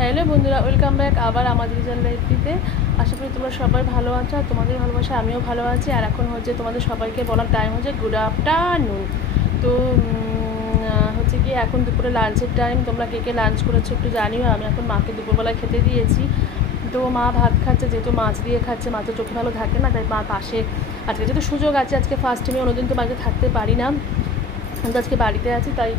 Hello বন্ধুরা, welcome back আবার আমাদের চ্যানেলটিতে। আশা করি তোমরা সবাই ভালো আছো, আর তোমাদের ভালোবাসা আমিও ভালো আছি। আর এখন হচ্ছে তোমাদের সবাইকে বলার টাইম হচ্ছে গুড আফটারনুন। তো হচ্ছে কি এখন দুপুরে লাঞ্চের টাইম। তোমরা কে কে লাঞ্চ করেছো একটু জানিও। আমি এখন মাকে দুপুরবেলায় খেতে দিয়েছি। তো মা ভাত খাচ্ছে, যেহেতু মাছ দিয়ে খাচ্ছে, মা তো চোখে ভালো থাকে না, তাই মা পাশে আজকে যেহেতু সুযোগ আছে, আজকে ফার্স্ট টাইমে, অন্যদিন তো বাড়িতে থাকতে পারি না, কিন্তু আজকে বাড়িতে আছি, তাই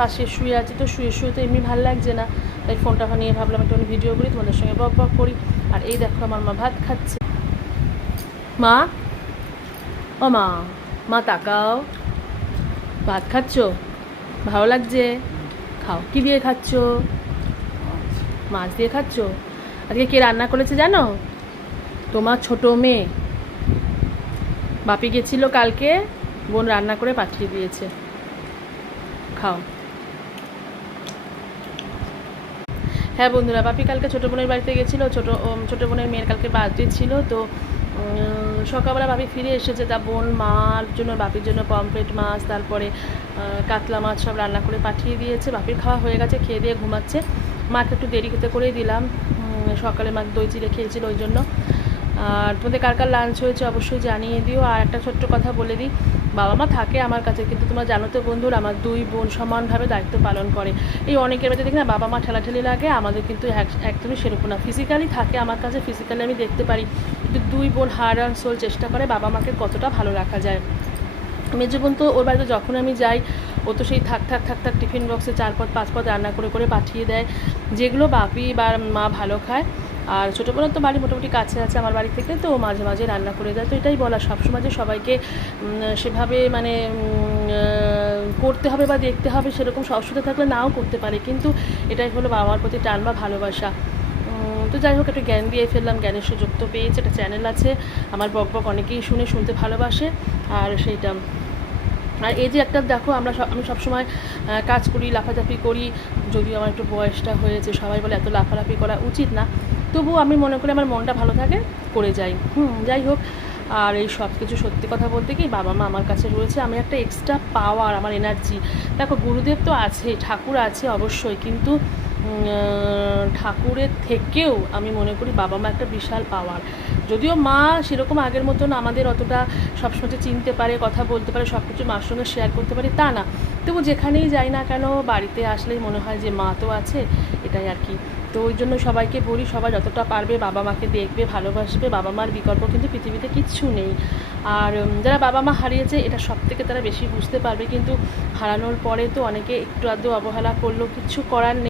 পাশে শুয়ে আছি। তো শুয়ে শুয়ে তো এমনি ভালো লাগছে না, তাই ফোনটা নিয়ে ভাবলাম একটু ভিডিও করি, তোমাদের সঙ্গে বক বক করি। আর এই দেখো আমার মা ভাত খাচ্ছে। মা, ও মা, মা তাকাও, ভাত খাচ্ছ? ভালো লাগছে? খাও। কি দিয়ে খাচ্ছ? মাছ দিয়ে খাচ্ছ? আজকে কে রান্না করেছে জানো? তোমার ছোট মেয়ে। বাপি গেছিল কালকে, বোন রান্না করে পাঠিয়ে দিয়েছে, খাও। হ্যাঁ বন্ধুরা, বাপি কালকে ছোটো বোনের বাড়িতে গেছিলো, ছোটো বোনের মেয়ের কালকে বার্থডে ছিল। তো সকালবেলা বাপি ফিরে এসেছে, তা বোন মার জন্য, বাপির জন্য পমফ্রেট মাছ, তারপরে কাতলা মাছ সব রান্না করে পাঠিয়ে দিয়েছে। বাপির খাওয়া হয়ে গেছে, খেয়ে দিয়ে ঘুমাচ্ছে। মাকে একটু দেরি হতে করেই দিলাম, সকালে মা দই চিড়ে খেয়েছিল ওই জন্য। আর তোমাদের কার কার লাঞ্চ হয়েছে অবশ্যই জানিয়ে দিও। আর একটা ছোট্ট কথা বলে দিই, বাবা মা থাকে আমার কাছে, কিন্তু তোমরা জানো তো বন্ধুরা, আমার দুই বোন সমানভাবে দায়িত্ব পালন করে। এই অনেকের বাড়িতে দেখি না বাবা মা ঠেলাঠেলি লাগে, আমাদের কিন্তু একদমই সেরকম না। ফিজিক্যালি থাকে আমার কাছে, ফিজিক্যালি আমি দেখতে পারি, কিন্তু দুই বোন হার্ট অ্যান্ড সোল চেষ্টা করে বাবা মাকে কতটা ভালো রাখা যায়। মেজো বোন তো ওর বাড়িতে যখন আমি যাই, ও তো সেই থাক টিফিন বক্সে 4 পদ 5 পদ রান্না করে করে পাঠিয়ে দেয়, যেগুলো বাপি বা মা ভালো খায়। আর ছোটো বোনের তো বাড়ি মোটামুটি কাছে আছে আমার বাড়ি থেকে, তো মাঝে মাঝে রান্না করে দেয়। তো এটাই বলা, সবসময় যে সবাইকে সেভাবে মানে করতে হবে বা দেখতে হবে সেরকম অসুবিধা থাকলে নাও করতে পারে, কিন্তু এটাই হলো বাবা মার প্রতি টান বা ভালোবাসা। তো যাই হোক, একটু জ্ঞান দিয়ে ফেললাম, জ্ঞানের সুযোগ তো পেয়েছে, একটা চ্যানেল আছে আমার, বক বক অনেকেই শুনতে ভালোবাসে। আর সেইটা, আর এই যে একটা দেখো, আমি সবসময় কাজ করি, লাফালাফি করি, যদিও আমার একটু বয়সটা হয়েছে, সবাই বলে এত লাফালাফি করা উচিত না, তবুও আমি মনে করি আমার মনটা ভালো থাকে, করে যাই। যাই হোক, আর এই সব কিছু সত্যি কথা বলতে কি, বাবা মা আমার কাছে রয়েছে, আমি একটা এক্সট্রা পাওয়ার, আমার এনার্জি। দেখো গুরুদেব তো আছে, ঠাকুর আছে অবশ্যই, কিন্তু ঠাকুরের থেকেও আমি মনে করি বাবা মা একটা বিশাল পাওয়ার। যদিও মা সেরকম আগের মতন আমাদের অতটা সবসময় চিনতে পারে, কথা বলতে পারে, সব কিছু মার সঙ্গে শেয়ার করতে পারে তা না, তবু যেখানেই যাই না কেন বাড়িতে আসলেই মনে হয় যে মা তো আছে, এটাই আর কি। তো ওই জন্য সবাইকে বলি, সবাই যতটা পারবে বাবা মাকে দেখবে, ভালোবাসবে। বাবা মার বিকল্প কিন্তু পৃথিবীতে কিচ্ছু নেই। আর যারা বাবা মা হারিয়েছে, এটা সব থেকে তারা বেশি বুঝতে পারবে, কিন্তু হারানোর পরে তো অনেকে একটু আধটু অবহেলা করলেও কিচ্ছু করার নেই।